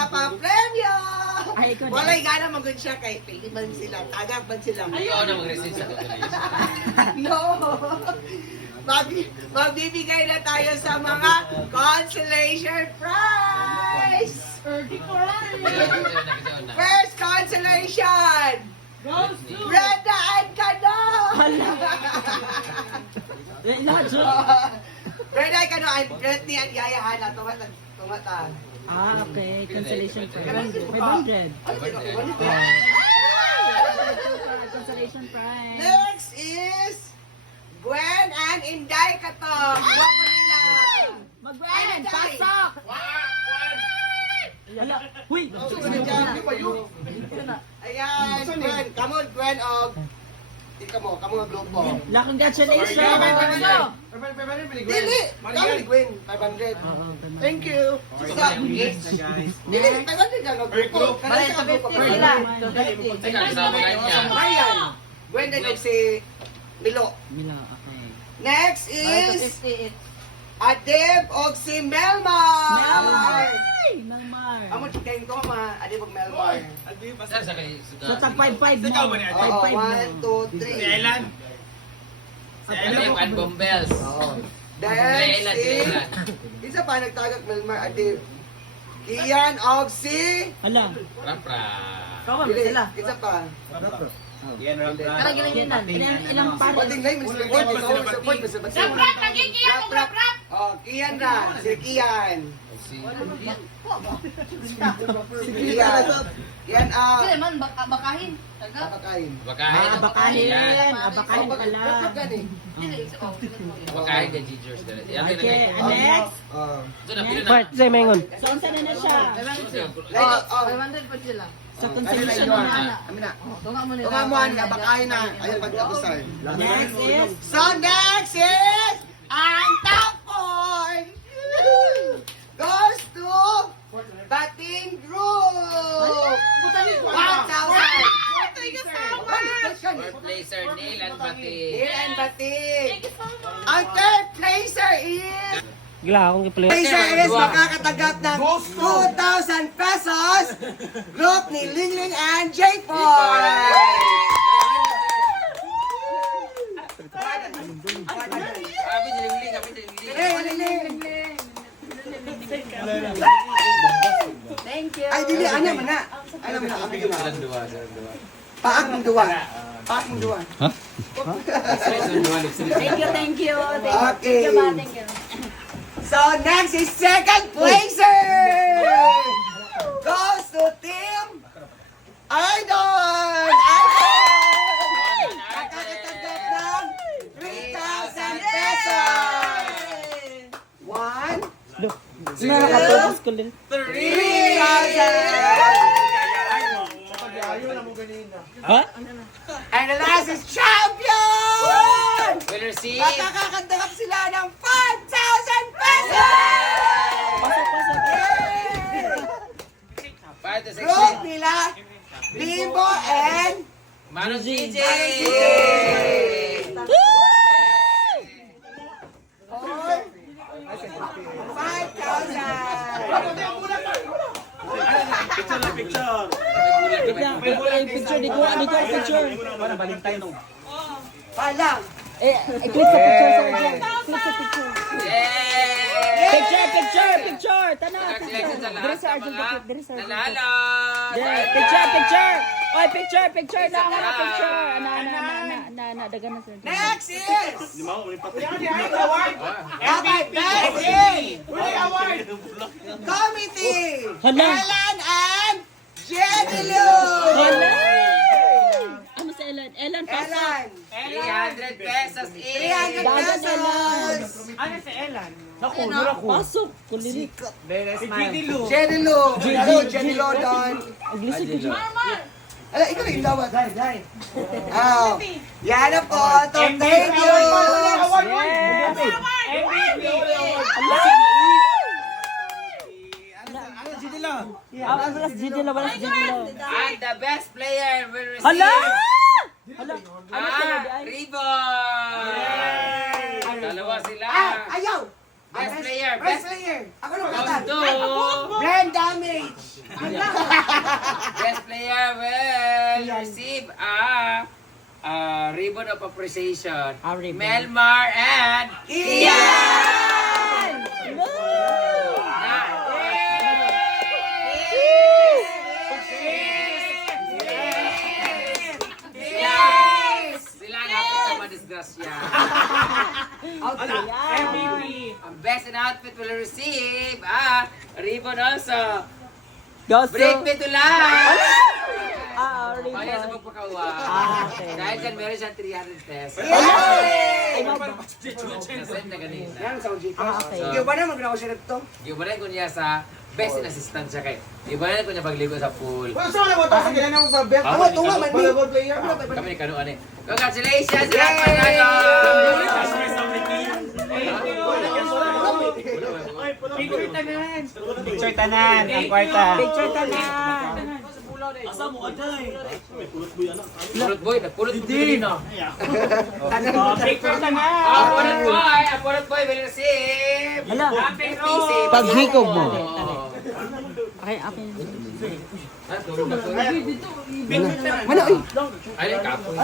mapapremyo! Ay, ikaw na. Walay gana magod siya kay man sila, tagak man sila. Ayaw na mag-receive sa congratulations. No! Magbibigay na tayo sa mga consolation prize! First consolation! Goes to... Brenda and Kano! Lahat siya. Brenda and Kano, ay Brent ni ang yayahan na tumata. Ah, okay. Cancellation prize. 500. Cancellation prize. Next is Gwen and Inday Katong. Guwapo nila. Mag-Gwen! Pasok! Hala. Huy! Ayan, Gwen. Come on, Gwen. Kamo nga grupo. La, congratulations! Dili! Kamo ni Gwen. 500. Thank you. Dili, 500 ka grupo. Kaya sa grupo. Teka, kasama ka niya. Marian. Gwen din og si Milo. Mila, okay. Next is Adib og si Melmar. Melmar! Amo chikain ko ma Adib og Melmar. Saan sa kayo? So, tag 5-5 mo. 5-5 Oo, mo. 1, 2, 3. Ano yung album bells? Oo. Next is isa pa nagtagak Melmar Adib. Kian og si Hala. Rapra. Dili, isa pa. Karang ilang pare. Pating lay support Rap, nagigiyak ko, rap. Oh, Kian ra, si Kian. Si... Si Kian. Kian Hindi man, bakahin. Taga. Pakain. Bakahin. Abakahin. Abakahin pala. Bakahin ka, Gingers. Okay, next. Ito na, pila na. So, unsa na siya? 500 pa sila. Sa consolation na. Amin na. Tunga mo nila. Tungamuan nga bakain na. Ayun pagkabusan. Next is... So next is ang top 4 goes to Bating Group. 1,000. Fourth placer, Neil and Bati. Neil and Bating. Ang third placer is Gila akong i-play. Placer is makakatagat ng 2,000 pesos. Group ni Lingling and J4. Abi dilingling, abi dilingling. Thank you. Ay, dili, ano man na. Ano man na, kami duwa. Paak ng duwa. Paak ng duwa. Thank you. Okay. Thank you, ba? Thank you. So, next is second placer. Goes to Team Idol. Makakatagat ng 3,000 pesos. 1, Nakatapos ko din. 3,000. Ha? And the last is champion! Winner si... Makakakatagat sila ng 5,000 pesos! Para to Group 16. nila, Bimbo and Mano CJ! or 5,000. May bulan picture. Di ko ang picture. Palang. Click sa picture sa urgent. Click sa picture. Yay! Picture. Tana. Congratulations sa lahat Diri sa sa urgent. mga Diri sa urgent. nanalo! Picture. Oy, picture na ako na picture. Na dagan na sir. Next is Dapat Best Committee. Hala. Ellen and Jenny Lu. Hala. Ano sa Ellen? Ellen pasok. Ellen. 300 pesos each! 300 pesos. Pasok. Kulilit. Jenny Lu. Jenny Lu doon. Ang lisod ko dyan. Ala, ikaw yung dawat. Oh. Yan na po. Thank you. Walas Gidilo. And the best player will receive... Hala! Ribbon! Dalawa sila! Ayaw. Best player! Best player. Ako nung katan. Round 2! Brand damage. Best player will receive a ribbon of appreciation. A ribbon. Melmar and Ian! Sila napit na madisgrasya. Ang best in outfit will receive a ribbon also. Go, Break so. me to life! Ribbon. Kaya sa magpakawa. Okay. Dahil dyan meron siyang 300 pesos. Ay, ba? Nasend na ganito. Yan, sa Gcash. Okay. Yung ba na magnawa siya nito? Gibalan ko niya sa best in assistant siya kay. Gibalan ko niya pagligo sa pool. Wala sa mga bata sa kailan ako pa bet. Ako, tunga man. Volleyball player. Kami ni Kanuan eh. Congratulations sa lahat ng ano! Picture tanan, ang kwarta. Picture tanan. Pulot boy, nagpulot mo din no. Picture tanan. Ang pulot boy will receive. Hala. Paghikog mo. Okay, okay. Ano, tulog na tulog. Ano, Ay, kapo.